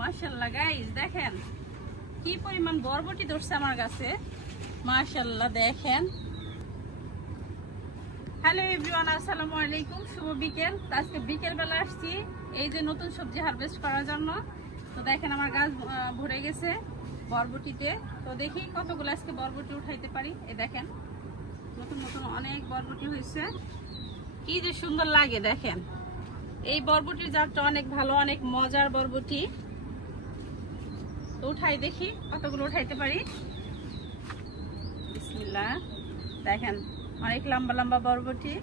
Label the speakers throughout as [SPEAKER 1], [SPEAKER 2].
[SPEAKER 1] মাশাল্লাহ গাইস দেখেন কি পরিমাণ বরবটি ধরছে আমার কাছে। মাশাল্লাহ দেখেন। হ্যালো এভরিওয়ান আসসালামু আলাইকুম, শুভ বিকেল। আজকে বিকেল বেলা আসছি, এই যে নতুন সবজি হারভেস্ট করার জন্য। তো দেখেন আমার গাছ ভরে গেছে বরবটিতে। তো দেখি কতগুলো আজকে বরবটি উঠাইতে পারি। এই দেখেন, নতুন নতুন অনেক বরবটি হয়েছে। কি যে সুন্দর লাগে, দেখেন। এই বরবটির জাতটা অনেক ভালো, অনেক মজার বরবটি। তো উঠাই দেখি, কতগুলো উঠাইতে পারি। বিসমিল্লা দেখেন, অনেক লম্বা লম্বা বরবটি।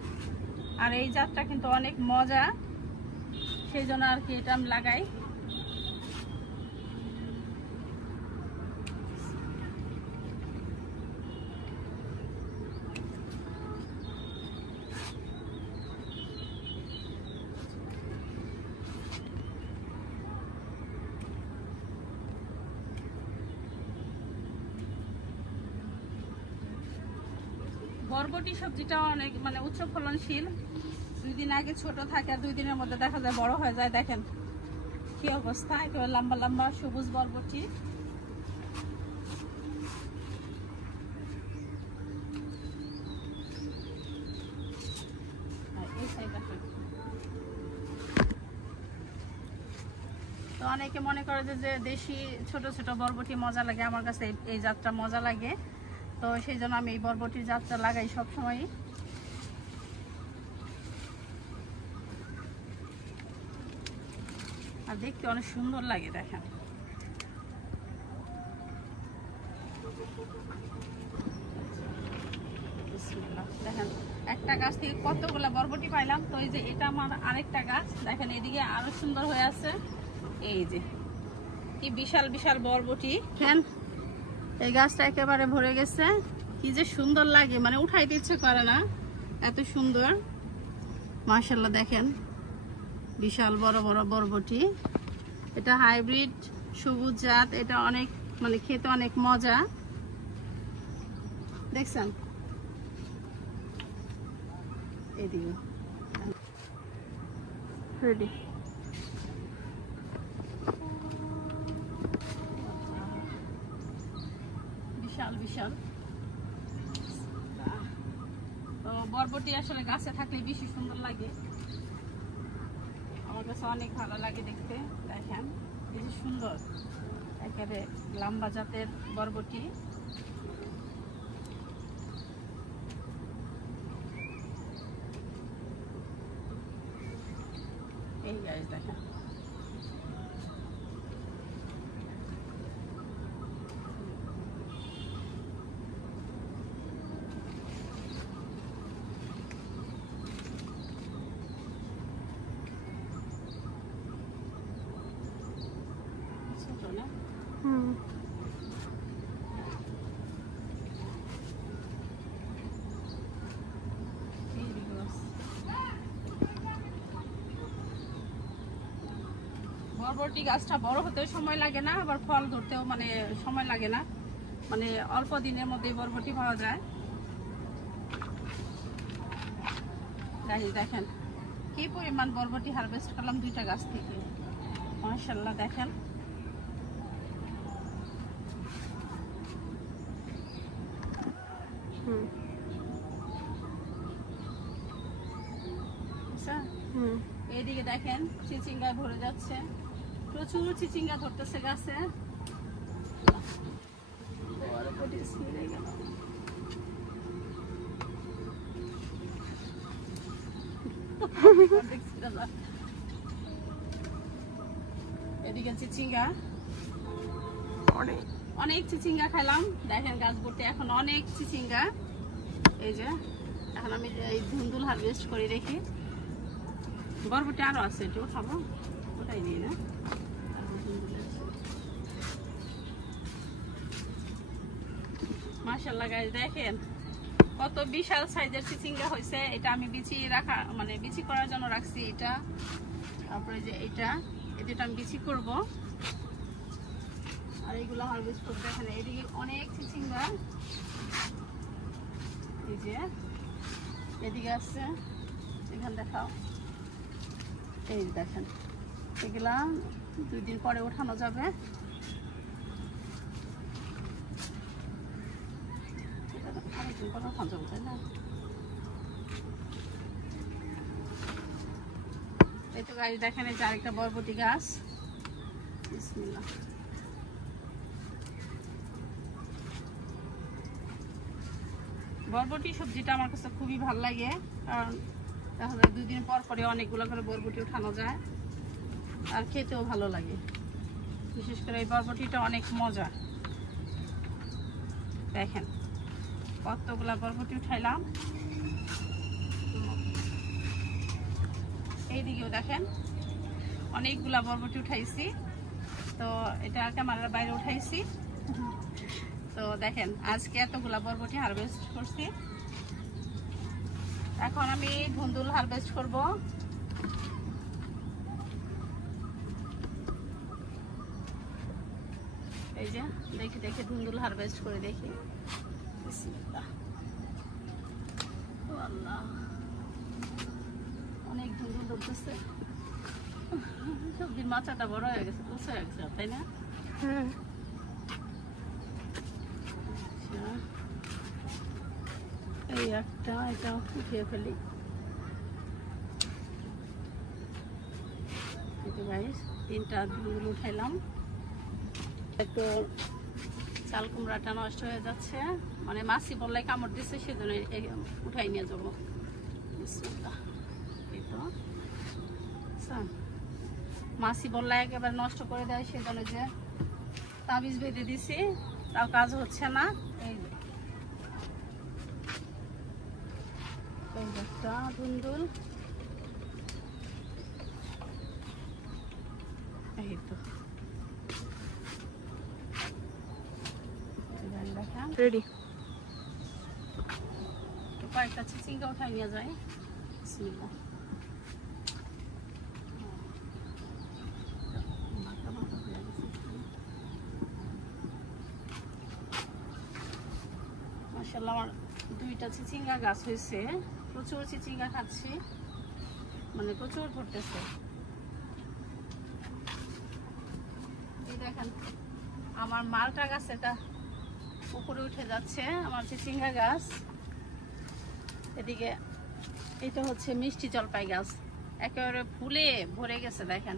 [SPEAKER 1] আর এই জাতটা কিন্তু অনেক মজা। সেই জন্য আর কি এটা আমি লাগাই। বরবটি সবজিটা অনেক মানে উচ্চ ফলনশীল। দুই দিন আগে ছোট থাকে আর দুই দিনের মধ্যে দেখা যায় বড় হয়ে যায়। দেখেন কি অবস্থা, একেবারে লম্বা লম্বা সবুজ বরবটি। তো অনেকে মনে করে যে দেশি ছোট ছোট বরবটি মজা লাগে, আমার কাছে এই- যাত্রা মজা লাগে। তো সেই জন্য আমি এই বরবটির জাতটা লাগাই সব সময় আর দেখতে অনেক সুন্দর লাগে, দেখেন। দেখেন। একটা গাছ থেকে কতগুলো বরবটি পাইলাম, তো এই যে এটা আমার আরেকটা গাছ, দেখেন এদিকে আরও সুন্দর হয়ে আছে। এই যে, কি বিশাল বিশাল বরবটি। এই গাছটা একেবারে ভরে গেছে। কি যে সুন্দর লাগে মানে উঠাইতে ইচ্ছে করে না। এত সুন্দর। মাশাল্লাহ দেখেন, বিশাল বড় বড় বরবটি। এটা হাইব্রিড, সবুজ জাত, এটা অনেক মানে খেতে অনেক মজা। দেখছেন? এদিকে রেডি বিশাল তো বরবটি আসলে গাছে থাকলে বেশি সুন্দর লাগে। আমার কাছে অনেক ভালো লাগে দেখতে, দেখেন, বেশি সুন্দর। একেবারে লম্বা জাতের বরবটি। এই গাছ দেখেন ছোট না এই গাছ বরবটি গাছটা বড় হতে সময় লাগে না আবার ফল ধরতেও মানে সময় লাগে না। মানে অল্প দিনের মধ্যে বরবটি পাওয়া যায়। দেখেন কি পরিমাণ বরবটি হারভেস্ট করলাম দুইটা গাছ থেকে। মাশাল্লাহ দেখেন। বুঝছ? এইদিকে দেখেন চিচিঙ্গা ভরে যাচ্ছে। প্রচুর চিচিঙ্গা ধরতেছে গাছে। এদিকে চিচিঙ্গা।
[SPEAKER 2] অনেক
[SPEAKER 1] অনেক চিচিঙ্গা খেলাম দেখেন গাছ ভর্তি, এখন অনেক চিচিঙ্গা। এই যে, এখন আমি এই ধুন্দুল হারভেস্ট করে রেখি বরবটি আরও আছে একটু খাব। ওটাই নিই না। মাশাল্লাহ গাছ দেখেন কত বিশাল সাইজের চিচিঙ্গা হয়েছে। এটা আমি বিচি রাখা মানে বিচি করার জন্য রাখছি এটা। তারপরে যে এটা এটা আমি বিচি করব। আর এইগুলো হারভেস্ট করতে এখানে এদিকে অনেক চিচিঙ্গা। এই যে, এদিকে আসছে। এখান দেখাও। এই দেখেন, এগুলা দুই দিন পরে ওঠানো যাবে এটা তাই না এই তো গাড়ি দেখেন এই যে আরেকটা বরবটি গাছ বরবটি সবজিটা আমার কাছে খুবই ভালো লাগে কারণ দেখা যায় দুই দিন পর পরে অনেকগুলো করে বরবটি উঠানো যায় আর খেতেও ভালো লাগে বিশেষ করে এই বরবটিটা অনেক মজা দেখেন কতগুলা বরবটি উঠাইলাম। এইদিকেও দেখেন, অনেকগুলা বরবটি উঠাইছি। তো এটা ক্যামেরার বাইরে উঠাইছি। তো দেখেন, আজকে এতগুলা বরবটি হারভেস্ট করছি। এখন আমি ধুন্দুল হারভেস্ট করব। এই যে, দেখি দেখি, ধুন্দুল হারভেস্ট করে দেখি। বিসমিল্লাহ। আল্লাহ। অনেক ধুন্দুল ধরতেছে সবজির মাচাটা বড় হয়ে গেছে কুচে হয়ে গেছে তাই না?
[SPEAKER 2] হ্যাঁ
[SPEAKER 1] আচ্ছা। এই একটা এটা উঠিয়ে ফেলি। এই তিনটা ধুল উঠাইলাম। একটু চাল কুমড়াটা নষ্ট হয়ে যাচ্ছে। মানে মাছি বললে কামড় দিচ্ছে সেজন্য উঠাই নিয়ে যাব। এই তো। বললে একেবারে নষ্ট করে দেয়, সেজন্য যে তাবিজ বেঁধে দিছি, তাও কাজ হচ্ছে না। এই ধুন্দুল। এই তো এই যে দেখেন
[SPEAKER 2] রেডি
[SPEAKER 1] কয়েকটা চিচিঙ্গা উঠাই নিয়ে যায় বিসমিল্লাহ। মাশাআল্লাহ আমার দুইটা চিচিঙ্গা গাছ হয়েছে। প্রচুর চিচিঙ্গা খাচ্ছি। মানে প্রচুর ধরতেছে। এই দেখেন আমার মালটা গাছ এটা উপরে উঠে যাচ্ছে আমার যে চিচিঙ্গা গাছ। এদিকে এটা হচ্ছে মিষ্টি জলপাই গাছ। একেবারে ফুলে ভরে গেছে দেখেন।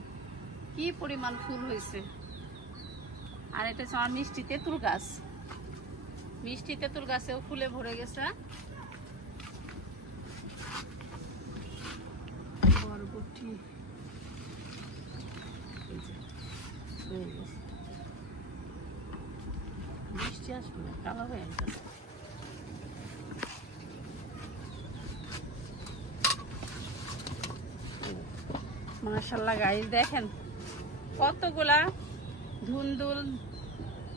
[SPEAKER 1] কি পরিমাণ ফুল হয়েছে। আর এটা হচ্ছে আমার মিষ্টি তেঁতুল গাছ। মিষ্টি তেঁতুল গাছেও ফুলে ভরে গেছে বরবটি এই যে, হয়ে গেছে। মিষ্টি আসবে মাশাল্লাহ গাইস দেখেন কতগুলা ধুন্দুল,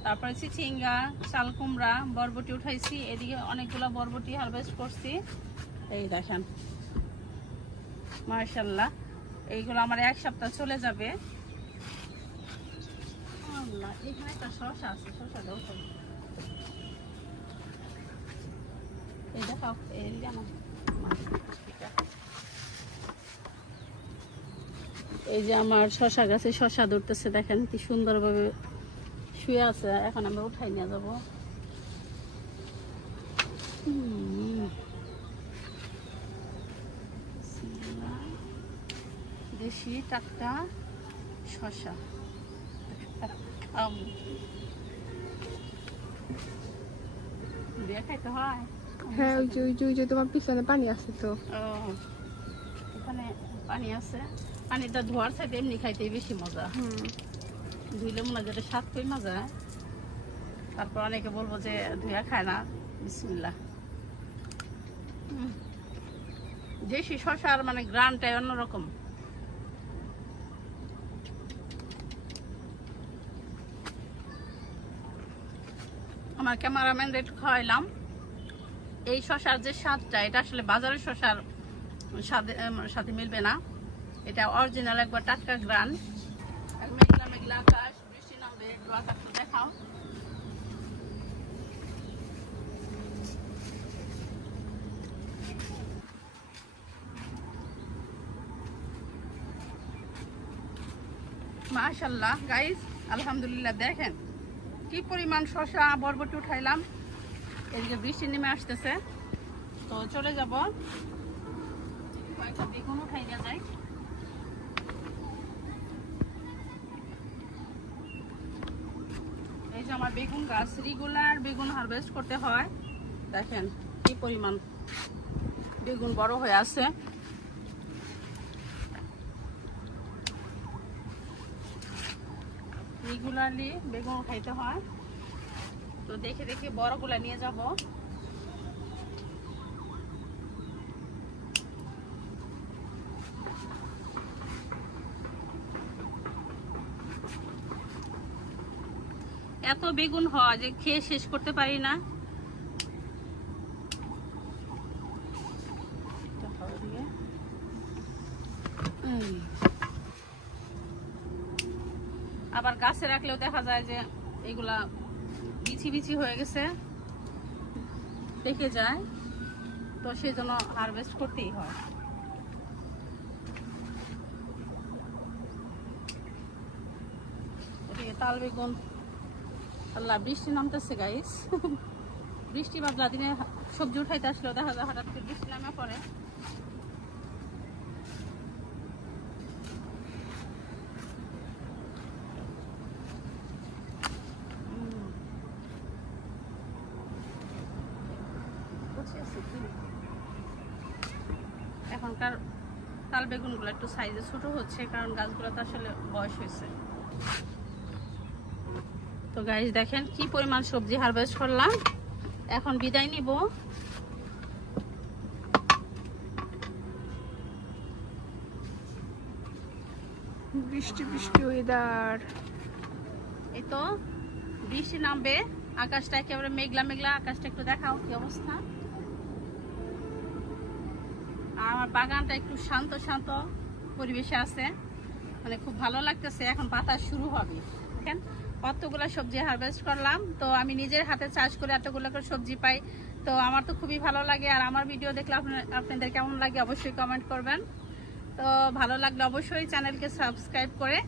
[SPEAKER 1] তারপরে চিচিঙ্গা চাল কুমড়া বরবটি উঠাইছি, এদিকে অনেকগুলা বরবটি হারভেস্ট করছি। এই দেখেন, মাশাল্লাহ, এইগুলো আমার এক সপ্তাহ চলে যাবে। এখানে একটা শসা আছে শসা দাও তো। এই দেখাও এই জানো এই যে আমার শশা গাছে শশা ধরতেছে, দেখেন কি সুন্দরভাবে শুয়ে আছে। এখন আমরা উঠাই নিয়ে যাব। দেশি টাটকা শশা। আম। দিয়ে হয়।
[SPEAKER 2] হ্যাঁ ওই যে ওই যে ওই যে তোমার পিছনে পানি আছে তো।
[SPEAKER 1] ও এখানে পানি আছে। পানিটা ধোয়ার সাথে এমনি খাইতে বেশি মজা।
[SPEAKER 2] হুম।
[SPEAKER 1] ধুইলে মনে হয় যেটা স্বাদ কই মজা তারপর অনেকে বলব যে ধুয়া খায় না। বিসমিল্লা দেশি শশার মানে গ্রানটাই অন্যরকম। আমার ক্যামেরাম্যান রেট খাওয়াইলাম। এই শশার যে স্বাদটা, এটা আসলে বাজারের শশার স্বাদে সাথে মিলবে না। এটা অরিজিনাল একবার টাটকা গ্রান মেঘলা মেঘলা আকাশ, বৃষ্টি নামবে, একটু দেখাও। মাশাল্লাহ গাইস আলহামদুলিল্লাহ, দেখেন, কি পরিমাণ শশা বরবটি উঠাইলাম। এদিকে বৃষ্টি নেমে আসতেছে। তো চলে যাব। কয়েকটা বেগুন উঠাই দেওয়া যায়। এই যে আমার বেগুন গাছ, রেগুলার বেগুন হারভেস্ট করতে হয়। দেখেন কি পরিমাণ বেগুন বড় হয়ে আছে। রেগুলারলি বেগুন খাইতে হয়। তো দেখে দেখে বড়গুলা নিয়ে যাব এত বেগুন হয় যে খেয়ে শেষ করতে পারি না। আবার গাছে রাখলেও দেখা যায় যে এগুলা বিছি বিছি হয়ে গেছে। পেকে যায়। তো সেই জন্য হারভেস্ট করতেই হয়। তাল বেগুন। আল্লাহ, বৃষ্টি নামতেছে গাইস বৃষ্টি বাদলা দিনে সবজি উঠাইতে আসলেও দেখা যায় হঠাৎ করে বৃষ্টি নামে পড়ে হুম। কচি আছে কি? এখনকার তাল বেগুনগুলো একটু সাইজে ছোট হচ্ছে কারণ গাছগুলো তো আসলে বয়স হয়েছে। তো গাইজ দেখেন কি পরিমাণ সবজি হারভেস্ট করলাম। এখন বিদায় নিব।
[SPEAKER 2] বৃষ্টি বৃষ্টি ওয়েদার
[SPEAKER 1] এই তো বৃষ্টি নামবে আকাশটা একেবারে মেঘলা মেঘলা আকাশটা একটু দেখাও কি অবস্থা। আমার বাগানটা একটু শান্ত শান্ত পরিবেশে আছে। মানে খুব ভালো লাগতেছে, এখন বাতাস শুরু হবে। দেখেন, কতগুলো সবজি হারভেস্ট করলাম। তো আমি নিজের হাতে চাষ করে এতগুলো করে সবজি পাই। তো আমার তো খুবই ভালো লাগে, আর আমার ভিডিও দেখলে আপনাদের কেমন লাগে অবশ্যই কমেন্ট করবেন। তো ভালো লাগলে অবশ্যই চ্যানেলকে সাবস্ক্রাইব করে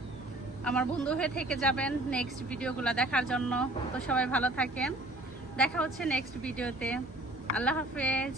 [SPEAKER 1] আমার বন্ধু হয়ে থেকে যাবেন নেক্সট ভিডিওগুলো দেখার জন্য। তো সবাই ভালো থাকেন। দেখা হচ্ছে নেক্সট ভিডিওতে আল্লাহ হাফেজ।